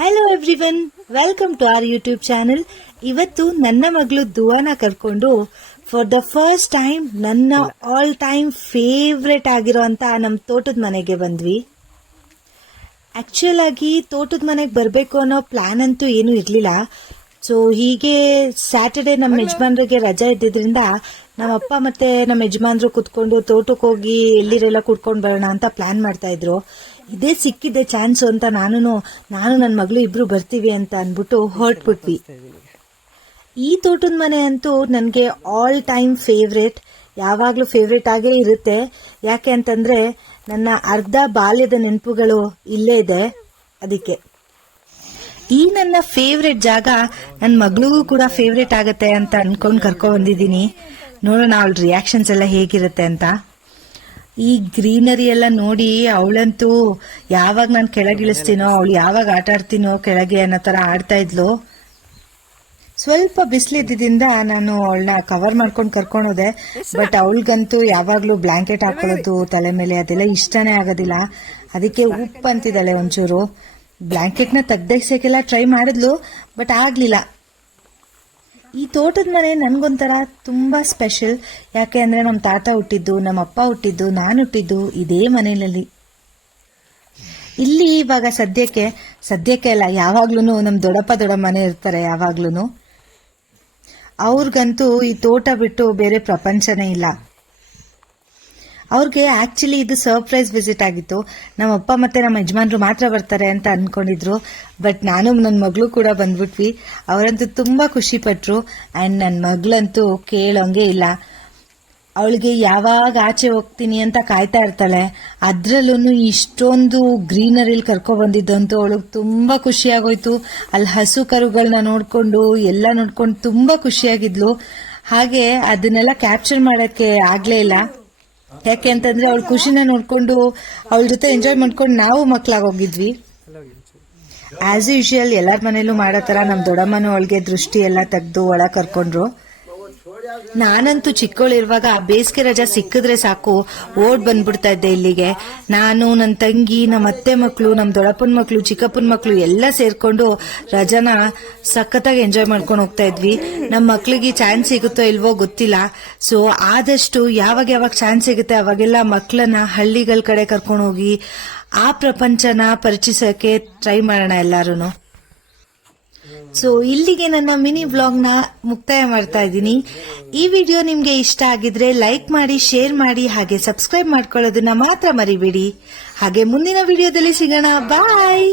Hello everyone, welcome to our YouTube channel. ಇವತ್ತು ನನ್ನ ಮಗಳು ದುವಾನ ಕರ್ಕೊಂಡು ಫಾರ್ ದ ಫಸ್ಟ್ ಟೈಮ್ ನನ್ನ ಆಲ್ ಟೈಮ್ ಫೇವ್ರೆಟ್ ಆಗಿರೋಂಥ ನಮ್ಮ ತೋಟದ ಮನೆಗೆ ಬಂದ್ವಿ. ಆಕ್ಚುಯಲ್ ಆಗಿ ತೋಟದ ಮನೆಗೆ ಬರಬೇಕು ಅನ್ನೋ ಪ್ಲಾನ್ ಅಂತೂ ಏನೂ ಇರಲಿಲ್ಲ. ಸೊ ಹೀಗೆ ಸ್ಯಾಟರ್ಡೆ ನಮ್ಮ ಯಜಮಾನ್ರಿಗೆ ರಜಾ ಇದ್ದಿದ್ರಿಂದ ನಮ್ಮ ಅಪ್ಪ ಮತ್ತೆ ನಮ್ಮ ಯಜಮಾನ್ರು ಕುತ್ಕೊಂಡು ತೋಟಕ್ಕೆ ಹೋಗಿ ಎಲ್ಲಿರೆಲ್ಲ ಕುತ್ಕೊಂಡು ಬರೋಣ ಅಂತ ಪ್ಲಾನ್ ಮಾಡ್ತಾ ಇದ್ರು. ಇದೇ ಸಿಕ್ಕಿದೆ ಚಾನ್ಸ್ ಅಂತ ನಾನು ನನ್ನ ಮಗಳು ಇಬ್ರು ಬರ್ತೀವಿ ಅಂತ ಅಂದ್ಬಿಟ್ಟು ಹೊರಟ್ಬಿಟ್ವಿ. ಈ ತೋಟದ ಮನೆ ಅಂತೂ ನನಗೆ ಆಲ್ ಟೈಮ್ ಫೇವ್ರೇಟ್, ಯಾವಾಗಲೂ ಫೇವ್ರೇಟ್ ಆಗೇ ಇರುತ್ತೆ. ಯಾಕೆ ಅಂತಂದ್ರೆ ನನ್ನ ಅರ್ಧ ಬಾಲ್ಯದ ನೆನಪುಗಳು ಇಲ್ಲೇ ಇದೆ. ಅದಕ್ಕೆ ಈ ನನ್ನ ಫೇವ್ರೇಟ್ ಜಾಗ ನನ್ನ ಮಗಳಿಗೂ ಕೂಡ ಫೇವ್ರೇಟ್ ಆಗತ್ತೆ ಅಂತ ಅನ್ಕೊಂಡು ಕರ್ಕೊ ಬಂದಿದ್ದೀನಿ. ನೋಡೋಣ ಅವಳ ರಿಯಾಕ್ಷನ್ಸ್ ಎಲ್ಲ ಹೇಗಿರುತ್ತೆ ಅಂತ. ಈ ಗ್ರೀನರಿ ಎಲ್ಲ ನೋಡಿ ಅವಳಂತೂ ಯಾವಾಗ ನಾನು ಕೆಳಗಿಳಿಸ್ತೀನೋ, ಅವಳು ಯಾವಾಗ ಆಟ ಆಡ್ತೀನೋ ಕೆಳಗೆ ಅನ್ನೋ ತರ ಆಡ್ತಾ ಇದ್ಲು. ಸ್ವಲ್ಪ ಬಿಸಿಲಿದ್ದರಿಂದ ನಾನು ಅವಳನ್ನ ಕವರ್ ಮಾಡ್ಕೊಂಡು ಕರ್ಕೊಂಡೋದೆ. ಬಟ್ ಅವಳಿಗಂತೂ ಯಾವಾಗ್ಲೂ ಬ್ಲಾಂಕೆಟ್ ಹಾಕೊಳ್ಳೋದು ತಲೆ ಮೇಲೆ ಅದೆಲ್ಲ ಇಷ್ಟನೇ ಆಗೋದಿಲ್ಲ. ಅದಕ್ಕೆ ಉಪ್ಪು ಅಂತಿದ್ದಾಳೆ ಒಂಚೂರು. ಬ್ಲಾಂಕೆಟ್ನ ತೆಗ್ದಕ್ಸಕ್ಕೆಲ್ಲ ಟ್ರೈ ಮಾಡಿದ್ಲು, ಬಟ್ ಆಗ್ಲಿಲ್ಲ. ಈ ತೋಟದ ಮನೆ ನನ್ಗೊಂಥರ ತುಂಬಾ ಸ್ಪೆಷಲ್. ಯಾಕೆ ಅಂದ್ರೆ ನಮ್ಮ ತಾತ ಹುಟ್ಟಿದ್ದು, ನಮ್ಮ ಅಪ್ಪ ಹುಟ್ಟಿದ್ದು, ನಾನು ಹುಟ್ಟಿದ್ದು ಇದೇ ಮನೆಯಲ್ಲಿ. ಇಲ್ಲಿ ಇವಾಗ ಸದ್ಯಕ್ಕೆ ಅಲ್ಲ, ಯಾವಾಗ್ಲೂ ನಮ್ಮ ದೊಡ್ಡಪ್ಪ ಮನೆ ಇರ್ತಾರೆ ಯಾವಾಗ್ಲೂ. ಅವ್ರಿಗಂತೂ ಈ ತೋಟ ಬಿಟ್ಟು ಬೇರೆ ಪ್ರಪಂಚನೇ ಇಲ್ಲ. ಅವ್ರಿಗೆ ಆಕ್ಚುಲಿ ಇದು ಸರ್ಪ್ರೈಸ್ ವಿಸಿಟ್ ಆಗಿತ್ತು. ನಮ್ಮ ಅಪ್ಪ ಮತ್ತೆ ನಮ್ಮ ಯಜಮಾನ್ರು ಮಾತ್ರ ಬರ್ತಾರೆ ಅಂತ ಅನ್ಕೊಂಡಿದ್ರು. ಬಟ್ ನಾನು ನನ್ನ ಮಗಳು ಕೂಡ ಬಂದ್ಬಿಟ್ವಿ. ಅವರಂತೂ ತುಂಬಾ ಖುಷಿ ಪಟ್ರು. ಅಂಡ್ ನನ್ನ ಮಗಳಂತೂ ಕೇಳೋಂಗೆ ಇಲ್ಲ. ಅವಳಿಗೆ ಯಾವಾಗ ಆಚೆ ಹೋಗ್ತೀನಿ ಅಂತ ಕಾಯ್ತಾ ಇರ್ತಾಳೆ. ಅದ್ರಲ್ಲೂ ಇಷ್ಟೊಂದು ಗ್ರೀನರಿಲಿ ಕರ್ಕೊ ಬಂದಿದ್ದಂತೂ ಅವಳಿಗೆ ತುಂಬಾ ಖುಷಿ ಆಗೋಯ್ತು. ಅಲ್ಲಿ ಹಸು ಕರುಗಳನ್ನ ನೋಡ್ಕೊಂಡು ಎಲ್ಲ ನೋಡ್ಕೊಂಡು ತುಂಬಾ ಖುಷಿಯಾಗಿದ್ಲು. ಹಾಗೆ ಅದನ್ನೆಲ್ಲ ಕ್ಯಾಪ್ಚರ್ ಮಾಡಕ್ಕೆ ಆಗ್ಲೇ ಇಲ್ಲ. ಯಾಕೆ ಅಂತಂದ್ರೆ ಅವಳ ಖುಷಿನ ನೋಡ್ಕೊಂಡು ಅವಳ ಜೊತೆ ಎಂಜಾಯ್ ಮಾಡ್ಕೊಂಡು ನಾವು ಮಕ್ಳಾಗ ಹೋಗಿದ್ವಿ. ಆಸ್ ಯೂಶುವಲ್ ಎಲ್ಲಾರ ಮನೇಲೂ ಮಾಡೋ ತರ ನಮ್ ದೊಡ್ಡಮ್ಮನೂ ಅವಳಿಗೆ ದೃಷ್ಟಿ ಎಲ್ಲ ತೆಗ್ದು ಒಳಗ್ ಕರ್ಕೊಂಡ್ರು. ನಾನಂತೂ ಚಿಕ್ಕವಳಿರುವಾಗ ಬೇಸಿಗೆ ರಜಾ ಸಿಕ್ಕಿದ್ರೆ ಸಾಕು ಓಡ್ ಬಂದ್ಬಿಡ್ತಾ ಇದ್ದೆ ಇಲ್ಲಿಗೆ. ನಾನು, ನನ್ನ ತಂಗಿ, ನಮ್ಮ ಅತ್ತೆ ಮಕ್ಕಳು, ನಮ್ಮ ದೊಡ್ಡಪ್ಪನ ಮಕ್ಕಳು, ಚಿಕ್ಕಪ್ಪನ ಮಕ್ಕಳು ಎಲ್ಲ ಸೇರ್ಕೊಂಡು ರಜಾನ ಸಖತ್ತಾಗಿ ಎಂಜಾಯ್ ಮಾಡ್ಕೊಂಡು ಹೋಗ್ತಾ ಇದ್ವಿ. ನಮ್ಮ ಮಕ್ಳಿಗೆ ಚಾನ್ಸ್ ಸಿಗುತ್ತೋ ಇಲ್ವೋ ಗೊತ್ತಿಲ್ಲ. ಸೊ ಆದಷ್ಟು ಯಾವಾಗ ಚಾನ್ಸ್ ಸಿಗುತ್ತೆ ಅವಾಗೆಲ್ಲ ಮಕ್ಕಳನ್ನ ಹಳ್ಳಿಗಳ ಕಡೆ ಕರ್ಕೊಂಡು ಹೋಗಿ ಆ ಪ್ರಪಂಚನ ಪರಿಚಯಿಸೋಕೆ ಟ್ರೈ ಮಾಡೋಣ ಎಲ್ಲಾರು. ಸೊ ಇಲ್ಲಿಗೆ ನನ್ನ ಮಿನಿ ವ್ಲಾಗ್ನ ಮುಕ್ತಾಯ ಮಾಡ್ತಾ ಇದ್ದೀನಿ. ಈ ವಿಡಿಯೋ ನಿಮ್ಗೆ ಇಷ್ಟ ಆಗಿದ್ರೆ ಲೈಕ್ ಮಾಡಿ, ಶೇರ್ ಮಾಡಿ, ಹಾಗೆ ಸಬ್ಸ್ಕ್ರೈಬ್ ಮಾಡ್ಕೊಳ್ಳೋದನ್ನ ಮಾತ್ರ ಮರಿಬೇಡಿ. ಹಾಗೆ ಮುಂದಿನ ವಿಡಿಯೋದಲ್ಲಿ ಸಿಗೋಣ. ಬಾಯ್.